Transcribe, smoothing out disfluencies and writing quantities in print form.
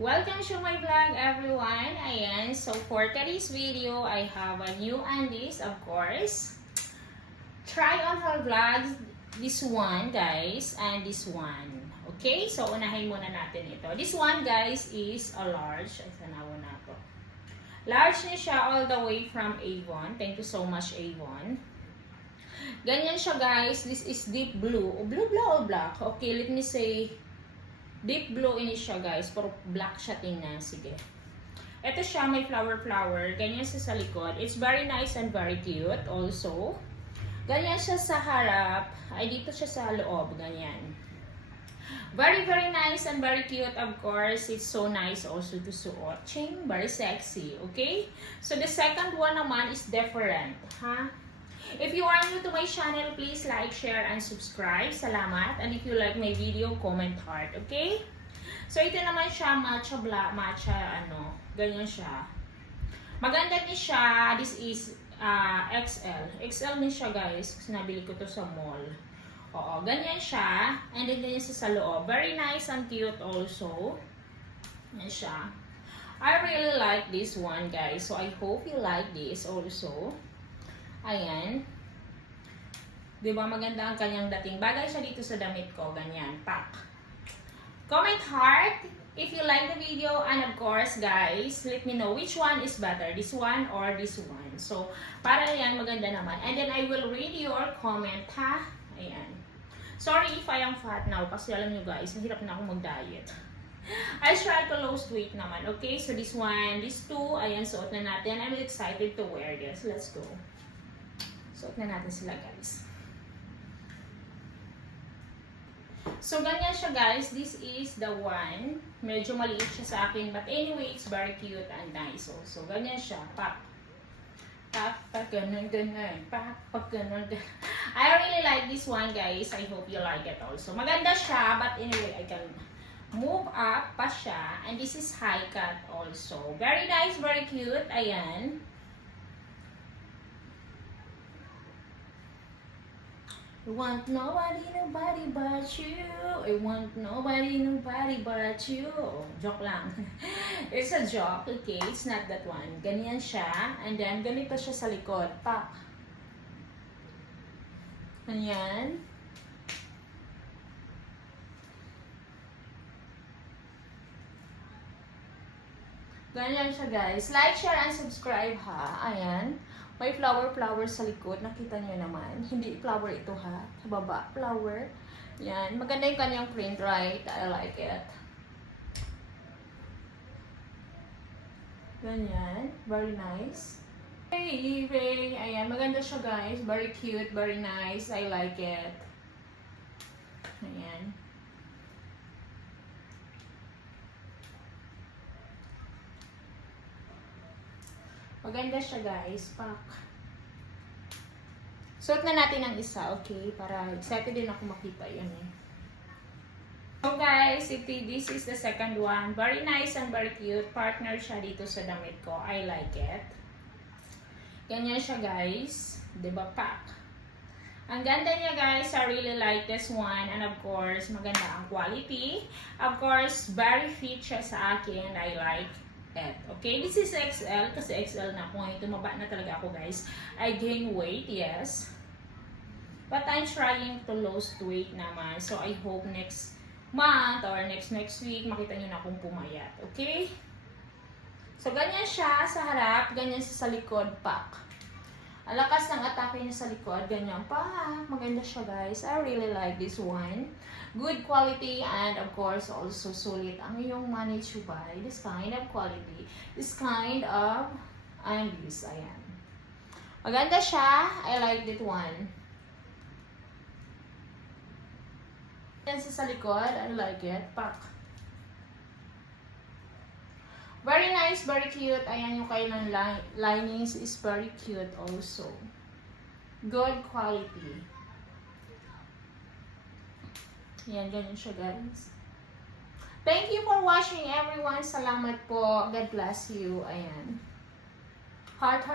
Welcome to my vlog, everyone. Ayan, so for today's video, I have a new undies, of course. Try on her vlogs, this one, guys, and this one. Okay, so unahin muna natin ito. This one, guys, is a large. Ay, sanawa na ako. Large niya siya all the way from Avon. Thank you so much, Avon. Ganyan siya, guys. This is deep blue. Blue or black? Okay, let me say deep blue ini siya, guys. Pero black siya tingnan. Sige. Ito siya, may flower. Ganyan siya sa likod. It's very nice and very cute also. Ganyan siya sa harap. Ay, dito siya sa loob. Ganyan. Very nice and very cute, of course. It's so nice also to suot. Ching, very sexy. Okay? So, the second one naman is different. Ha? If you are new to my channel, please like, share, and subscribe. Salamat. And if you like my video, comment heart. Okay? So, ito naman siya, matcha, ganyan siya. Maganda din siya. This is XL. XL din siya, guys. Kasi nabili ko to sa mall. Oo, ganyan siya. And then, ganyan siya sa loob. Very nice and cute also. Yan siya. I really like this one, guys. So, I hope you like this also. Ayan. Diba maganda ang kanyang dating. Bagay siya dito sa damit ko. Ganyan. Pak. Comment heart if you like the video. And of course, guys, let me know which one is better. This one or this one. So, para yan, maganda naman. And then, I will read your comment, ha? Ayan. Sorry if I am fat now. Kasi alam nyo, guys, mahirap na akong mag-diet. I try to lose weight naman. Okay? So, this one, these two, ayan, suot na natin. I'm excited to wear this. Let's go. Suot na natin sila, guys. So, ganyan siya, guys. This is the one. Medyo maliit siya sa akin. But anyway, it's very cute and nice also. Ganyan siya. Pak. Pak. Pak. Ganun. Pak. Pak. Ganun. I really like this one, guys. I hope you like it also. Maganda siya. But anyway, I can move up pa siya. And this is high cut also. Very nice. Very cute. Ayan. I want nobody but you. I want nobody but you. Oh, joke lang. It's a joke, okay? It's not that one. Ganyan siya. And then, ganito siya sa likod. Pak. Ganyan. Ganyan siya, guys. Like, share, and subscribe, ha? Ayan. May flower sa likod. Nakita nyo naman. Hindi flower ito, ha? Sa baba, flower. Yan. Maganda yung kanyang print, right? I like it. Ganyan. Very nice. Baby. Ayan. Maganda siya, guys. Very cute. Very nice. I like it. Ayan. Maganda siya, guys. Pak. Suot na natin ang isa, okay? Para excited din ako makita yun eh. So guys, this is the second one. Very nice and very cute. Partner siya dito sa damit ko. I like it. Ganyan siya, guys. Diba, pak? Ang ganda niya, guys. I really like this one. And of course, maganda ang quality. Of course, very fit siya sa akin. I like it. Okay, this is XL kasi XL na ako ngayon. Tumaba na talaga ako, guys. I gain weight, yes. But I'm trying to lose weight naman. So, I hope next month or next week, makita nyo na akong pumayat. Okay? So, ganyan siya sa harap. Ganyan siya sa likod. Pak. Ang lakas ng atake niya sa likod. Ganyan. Pak. Maganda siya, guys. I really like this one. Good quality and of course also sulit ang iyong money to buy this kind of quality, this kind of undies. Ayan. Maganda siya. I like that one. Yan sa likod. I like it. Pak. Very nice, very cute. Ayan yung kailang linings is very cute also. Good quality. Yan, ganyan siya, guys. Thank you for watching, everyone. Salamat po. God bless you. Ayan. Heart.